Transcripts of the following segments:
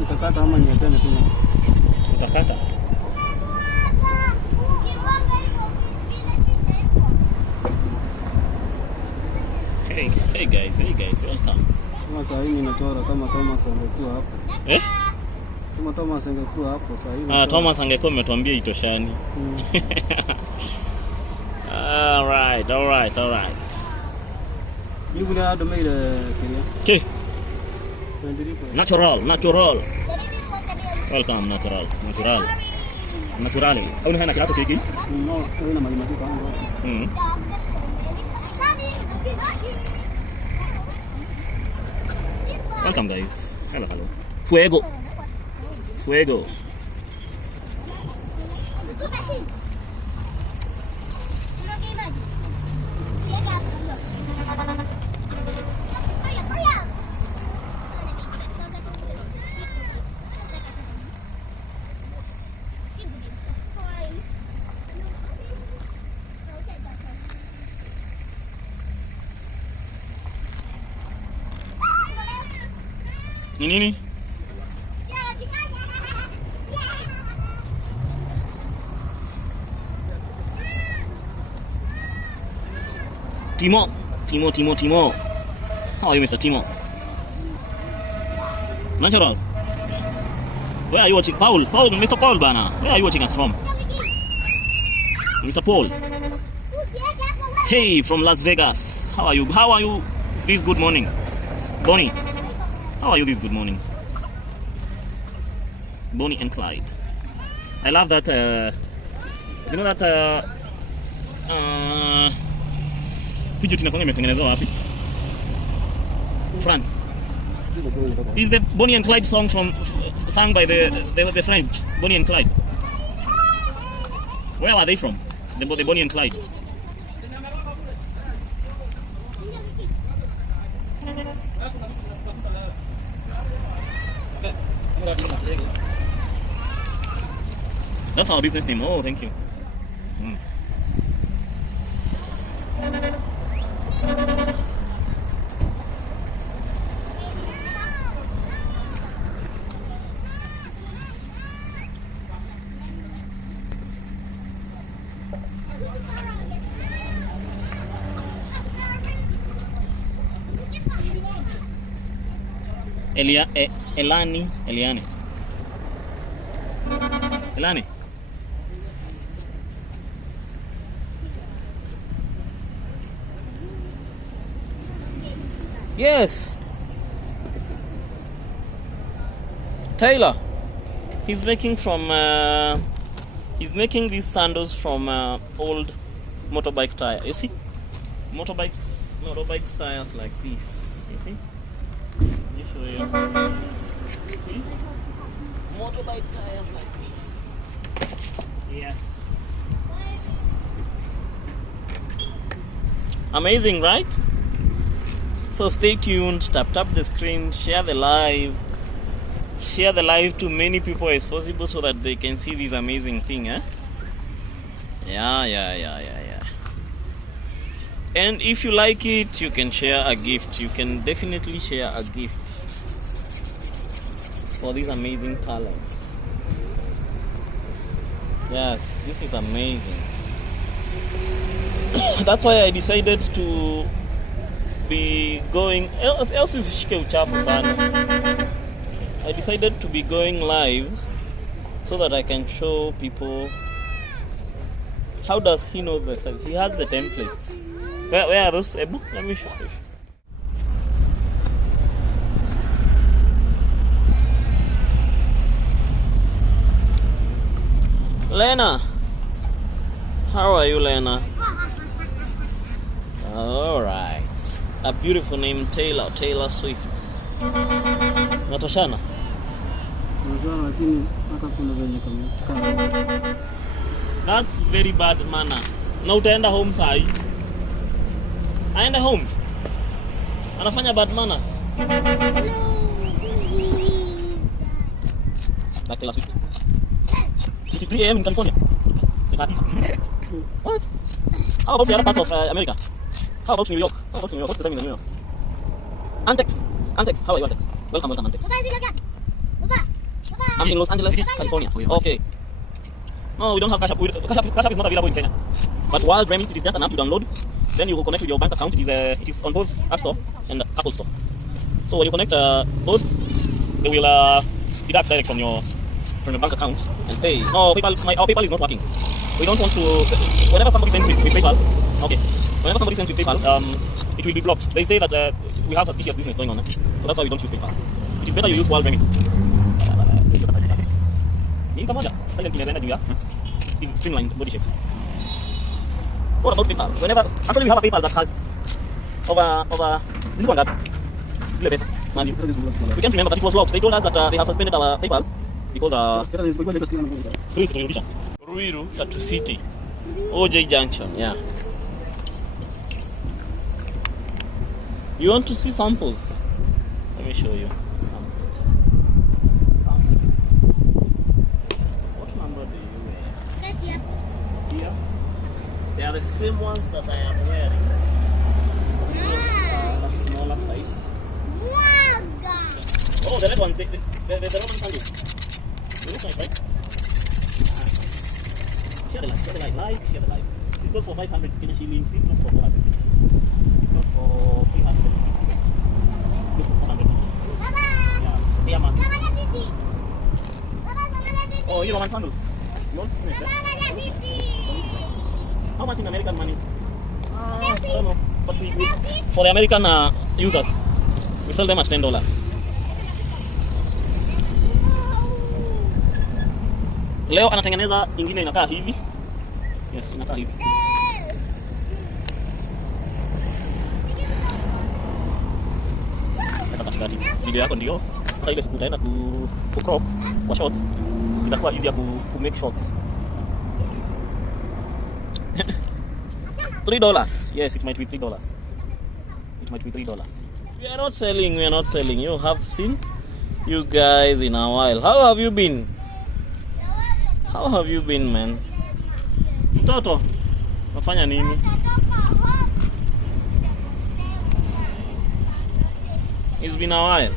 Utakata ama niachane tu? Utakata. Hey guys, welcome. Sasa hivi ninachora kama Thomas angekuwa hapo. Kama Thomas angekuwa hapo sasa hivi. Thomas angekuwa ametuambia itoshani. All right. You will have made a okay. Natural. Welcome, natural. Au ni hana kiatu kiki? No, haina maji maji kwangu. Welcome guys. Hello. Fuego. Nini? Timo. How are you, Mr. Timo? Natural. Where are you watching? Paul, Mr. Paul bana. Where are you watching us from? Mr. Paul. Hey, from Las Vegas. How are you this good morning? Bonnie. How are you this good morning? Bonnie and Clyde. I love that you know that pijo tunakwanga imetengenezwa wapi? France. Is the Bonnie and Clyde song sung by the French? Bonnie and Clyde. Where are they from? The Bonnie and Clyde. That's our business name. Oh, thank you. Eliane. Yes. Taylor. He's making these sandals from old motorbike tire. You see? Motorbike tires like this. You see? Let me show you. See? Motorbike tires like this. Yes. Amazing, right? So stay tuned, tap the screen, share the live to many people as possible so that they can see this amazing thing, eh? Yeah. And if you like it, you can share a gift. You can definitely share a gift for this amazing talent. Yes, this is amazing. That's why I decided to be going else usishike uchafu sana. I decided to be going live so that I can show people how does he know this. He has the templates. Where are those, Ebu? Let me show you. Lena, how are you, Lena? All right. A beautiful name, Taylor Swift. Natoshana? That's very bad manners. Na utaenda home sahi. Aenda home. Anafanya bad manners. Like Taylor Swift. It is 3 a.m. in California. What? How about the other parts of America? How about New York? What's the time in New York? Antex, how are you, Antex? Welcome, Antex. I'm in Los Angeles, California. Okay. No, we don't have Cash App. Cash App is not available in Kenya. But while Remit, it is just an app you download. Then you will connect with your bank account. It is on both App Store and Apple Store. So when you connect both, they will deduct direct from your bank account and pay. No, our PayPal is not working. We don't want to. Whenever somebody sends with PayPal, okay. Whenever somebody sends with PayPal, it will be blocked. They say that we have suspicious business going on, so that's why we don't use PayPal. It is better you use Wild Remit. Streamlined body shape. What about PayPal? Actually we have a PayPal that has over we can't remember, but it was locked. They told us that they have suspended our PayPal because Ruiru, Katu City, OJ Junction. Yeah. You want to see samples? Let me show you. They are the same ones that I am wearing. A smaller size. Oh, the red ones, the Roman sandals. They look nice, right? Share the light, share the light. This goes for 500 Kenya shillings, this goes for 400. This goes for 300. This goes for 400. Yes, they are massive. Oh, you Roman sandals. You want to see it? How much in American money? I don't know. But for the American users, we sell them at $10. Leo anatengeneza ingine inakaa hivi. Yes, inakaa hivi. Hata katikati. Video yako ndio. Hata ile siku utaenda ku crop kwa shorts. Itakuwa easier ku make shorts. $3. Yes, it might be $3. It might be $3. We are not selling. You have seen you guys in a while. How have you been? Man? Mtoto, unafanya nini? It's been a while.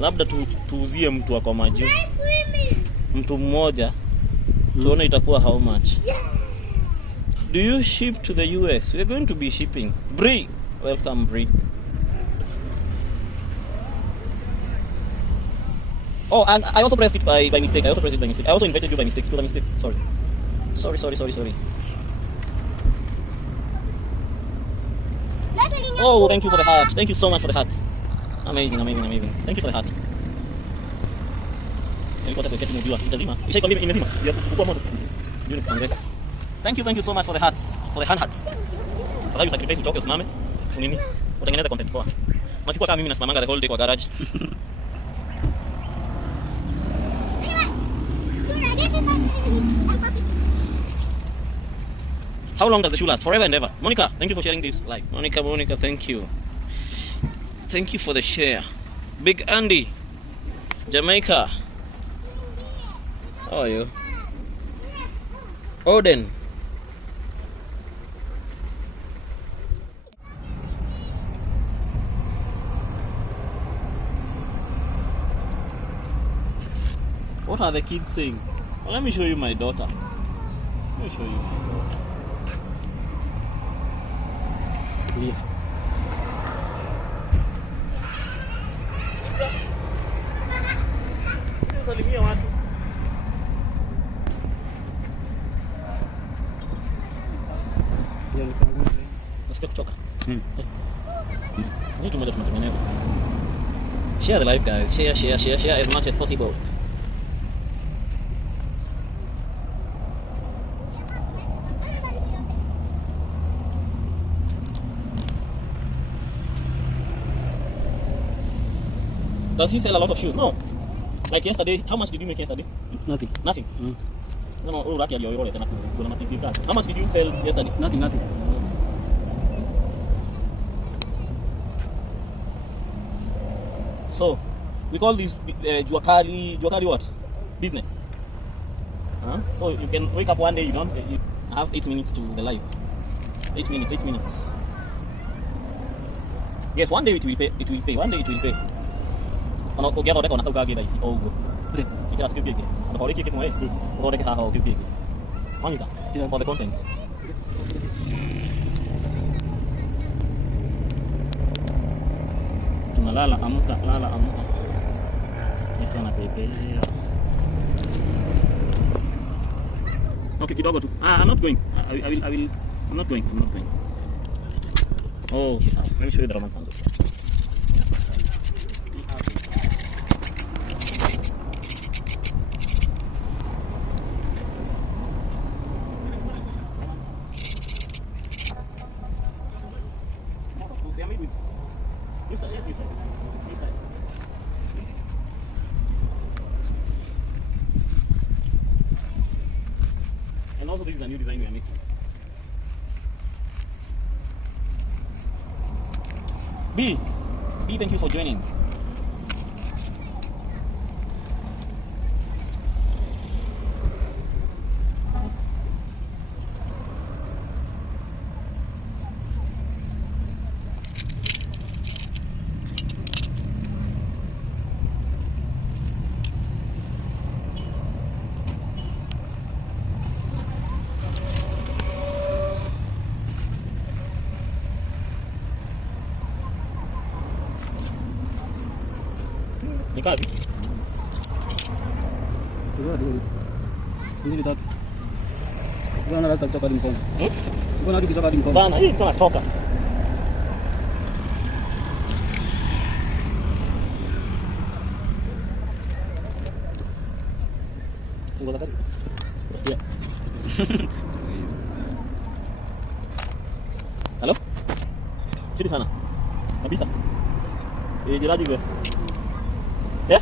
Labda tuuzie mtu wako majuu. Mtu mmoja. Tuone itakuwa how much. Do you ship to the US? We're going to be shipping. Bree, welcome Bree. Oh, and I also pressed it by mistake. I also invited you by mistake. It was a mistake. Sorry. Oh, thank you for the heart. Thank you so much for the heart. Amazing. Thank you for the heart. Thank you so much for the hearts. For the hand hearts. For you sacrifice uchoke usimame. Unini? Utengeneza content poa. Unachukua kama mimi nasimamanga the whole day kwa garage. How long does the shoe last? Forever and ever. Monica, thank you for sharing this live. Monica, thank you. Thank you for the share. Big Andy, Jamaica. How are you? Odin. What are the kids saying? Well, let me show you my daughter. Yeah. Salimia watu. Nasikia kutoka. Ni tumoja tumetengeneza. Share the live guys. Share as much as possible. Does he sell a lot of shoes? No. Like yesterday, how much did you make yesterday? Nothing. No, lucky you're how much did you sell yesterday? Nothing. So, we call this juakali what? Business. So you can wake up one day, you don't. I have 8 minutes to the live. 8 minutes, 8 minutes. Yes, one day it will pay. It will pay. One day it will pay. Ono kugia thondeka ona kau kangĩ thaici o ũguo. Ikĩra tukio kĩngĩ. Ona korĩ kĩngĩ mwe, ũthondeke haha o kĩu kĩngĩ. Wanyita? For the content. Tunalala amka, lala amka. Ni sana pepe. Okay, kidogo tu. I'm not going. I will. I'm not going. Oh, let me show you the Roman sandals. They are made with new style. Yes, new style. New style. And also, this is a new design we are making. B, thank you for joining. Ni kazi. Ini tatu. Bwana lazima kutoka hadi mkono. Mbona hadi kutoka hadi mkono? Bana, hii iko nachoka. Ngoja kazi. Sikia. Halo? Sidi sana. Kabisa. Jiraji wewe. Ya?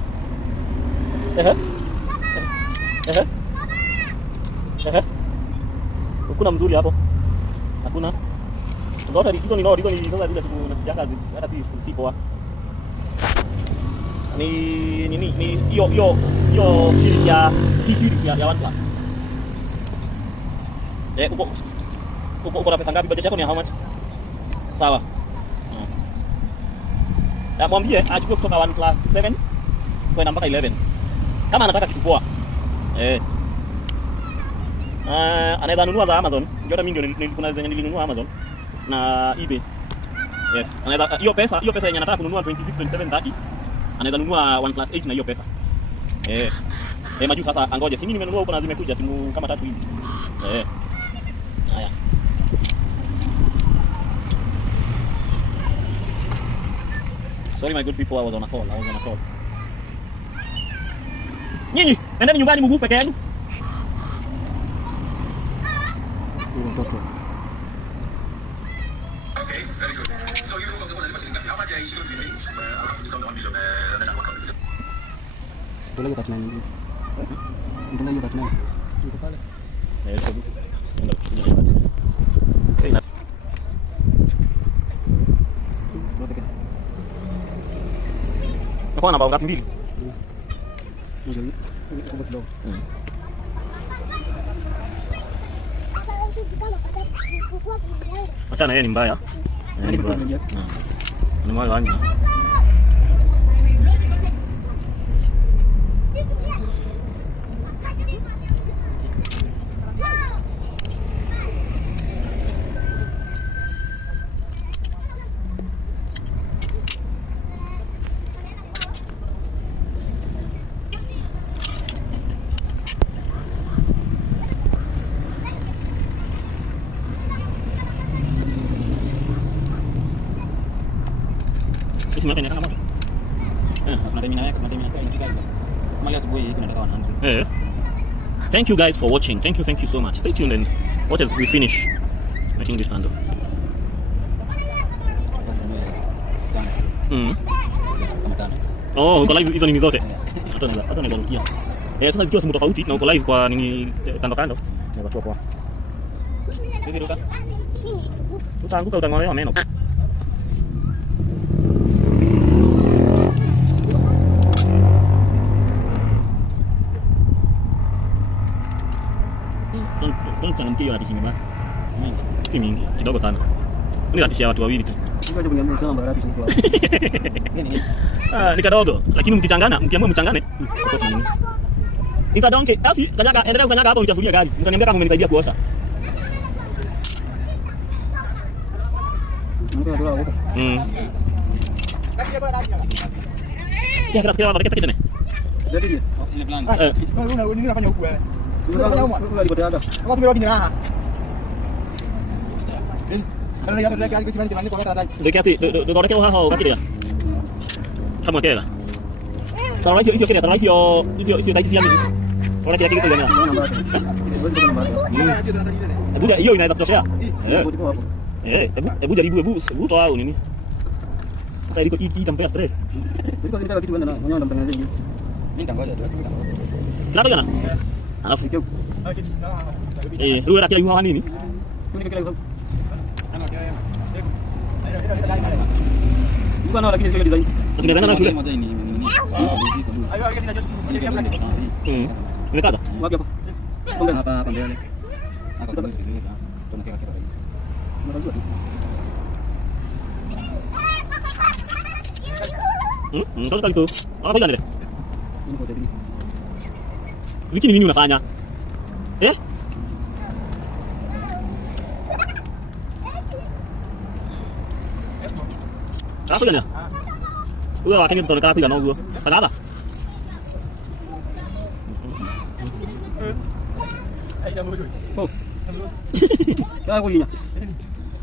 Kuna mzuri hapo? Hakuna. Zote hizo ni no, hizo ni sasa zile tunasijaka hata si poa. Ni hiyo series ya T-series ya OnePlus. Uko na pesa ngapi? Budget yako ni how much? Sawa. Na mwambie achukue kutoka OnePlus 7 kwenda mpaka 11. Kama anataka kitu poa. Anaweza nunua za Amazon. Ndio hata mimi ndio kuna zenye nilinunua Amazon na eBay. Yes. Anaweza hiyo pesa yenye anataka kununua 26, 27, 30. Anaweza nunua OnePlus 8 na hiyo pesa. Maju sasa angoje. Si mimi nimenunua huko na zimekuja simu kama 3 hivi. Haya. Sorry my good people, I was on a call. Nyinyi, endeni nyumbani mguu peke yenu. Mtoto. Okay, very good. So you go to the how much I should be discount on the Ndio hiyo katina nyingine. Ndio hiyo katina. Niko pale. Sababu. Ndio kunyanya. Okay. Waseke. Nakuwa na bao ngapi mbili? Ndio. Niko kidogo. Achana yeye ni mbaya. Ni mbaya. Ni mbaya wangu. Thank you guys for watching. Thank you so much. Stay tuned and watch as we finish making this sandal. Oh, uko live hizo nini zote? Hata naweza rukia. Sasa zikiwa simu tofauti na uko live kwa nini kando naweza kuwa poa. Hizi ruka. Utaanguka utang'olewa meno. Don't kuchangamkia na tishingi bana. Si mingi, kidogo sana. Ni natishia watu wawili tu. Ngoja kuniambia sana mbara tishingi kwa. Ni kadogo, lakini mkichangana, mkiamua mchangane. It's a donkey. Basi kanyaga, endelea kukanyaga hapo unichafulia gari. Mtaniambia kama umenisaidia kuosha. Ya kira baba kita ni. Jadi dia. Ile plan. Nini unafanya huku wewe? Unafanya huku alipoteaga. Watu mimi wengine raha. Kana ya ndio kazi simani simani kwa kata. Dekati, do kore ke haho kakira. Kama kela. Kalau isi kira, kalau isi taisi yami. Orang kira gitu jangan. Buja, hiyo inaweza kutoshea. Hebu jaribu, hebu toa au nini? Sasa iliko itampea stress. Siko sitaka kitu kwenda na mwenyewe ndamtengenezea hivi. Mimi nitangoja tu. Kenapa jana? Alafu wewe rakia yuha nini? Kuni kile hizo. Yuko na lakini sio design. Tunaweza na shule. Umekata? Wapi hapo? Konga Hapa mbele. Hapa kwa sababu tunasema kwa rahisi. Unajua tu. Sasa tu. Apa gani? Wiki nini unafanya? Apa gani? Wewe wakati mtoto piga na huo. Pagada. Oh. Sasa kulinya.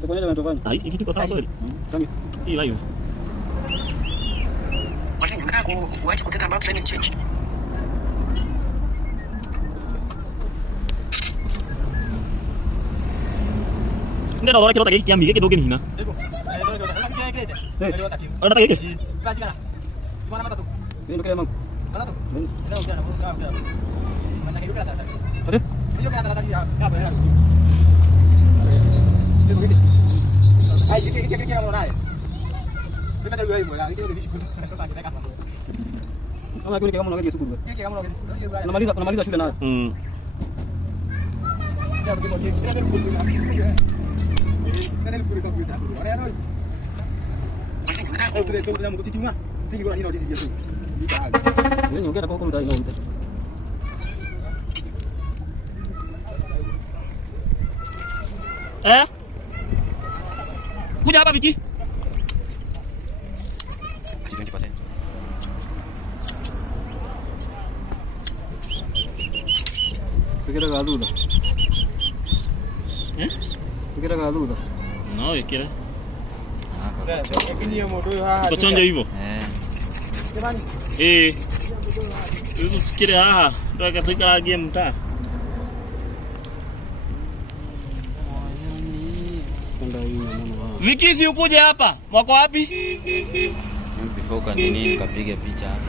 Tukonya ndio tofanya. Ai, hiki kiko sawa kweli? Kami. Hii live. Washindi mnataka kuacha kuteta about climate change. Ndio naona kile taki kiambi kidogo ni hina. Ada taki ke? Basi kana. Cuma mata tu. Ndio kile mangu. Mata tu. Ndio ukiana kwa. Mana hiyo kata tata. Ade? Hiyo kata tata ya. Hapa ya. Ai kiki kina mwana naye. Mimi ndio yeye moja. Ndio ndio shukuru. Kama kuni kama unaangalia shukuru. Kiki kama unaangalia. Unamaliza shule nayo. Kuja hapa Viki. 20%. Pikira gaduda. Pikira gaduda. No, ikira. Kwa Kuchanja hivyo. Hizo sikire haha. Ndio katika game ta. Viki si ukuje hapa. Wako wapi? Before kanini nikapiga picha hapa.